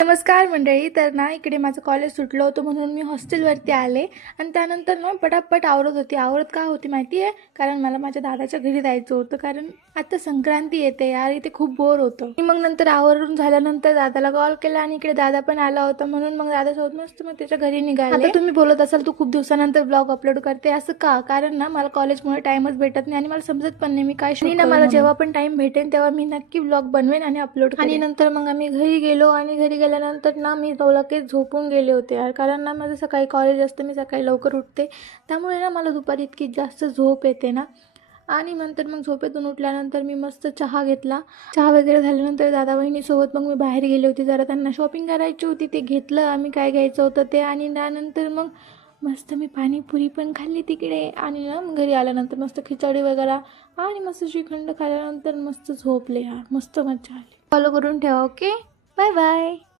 नमस्कार मंडळी. तर ना इकडे माझं कॉलेज सुटलं होतं म्हणून मी हॉस्टेलवरती आले आणि त्यानंतर ना पटापट आवरत का होती माहिती आहे, कारण मला माझ्या दादाच्या घरी जायचं होतं. कारण आता संक्रांती येते यार, इथे खूप बोर होतं. मी मग नंतर आवरून झाल्यानंतर दादाला कॉल केला आणि इकडे दादा पण आला होता म्हणून मग दादासोबत मस्त मग त्याच्या घरी निघाले. आता तुम्ही बोलत असाल तू खूप दिवसानंतर ब्लॉग अपलोड करते, असं का? कारण ना मला कॉलेजमुळे टाइमच भेटत नाही आणि मला समजत पण नाही मी काय शूट करू. मला जेव्हा पण टाइम भेटेन तेव्हा मी नक्की ब्लॉग बनवेन आणि अपलोड करेन. आणि नंतर मग आम्ही घरी गेलो आणि घरी गेल्यानंतर ना मी लगेच झोपून गेले होते यार, कारण ना माझं सकाळी कॉलेज असतं, मी सकाळी लवकर उठते, त्यामुळे ना मला दुपारी इतकी जास्त झोप येते ना. आणि नंतर मग झोपेतून उठल्यानंतर मी मस्त चहा घेतला. चहा वगैरे झाल्यानंतर दादा बहिणीसोबत मग मी बाहेर गेले होते, जरा त्यांना शॉपिंग करायची होती, ते घेतलं आम्ही काय घ्यायचं होतं ते. आणि त्यानंतर मग मस्त मी पाणीपुरी पण खाल्ली तिकडे. आणि ना मग घरी आल्यानंतर मस्त खिचडी वगैरे आणि मस्त श्रीखंड खाल्ल्यानंतर मस्त झोपले यार, मस्त मजा आली. फॉलो करून ठेवा, ओके, बाय बाय.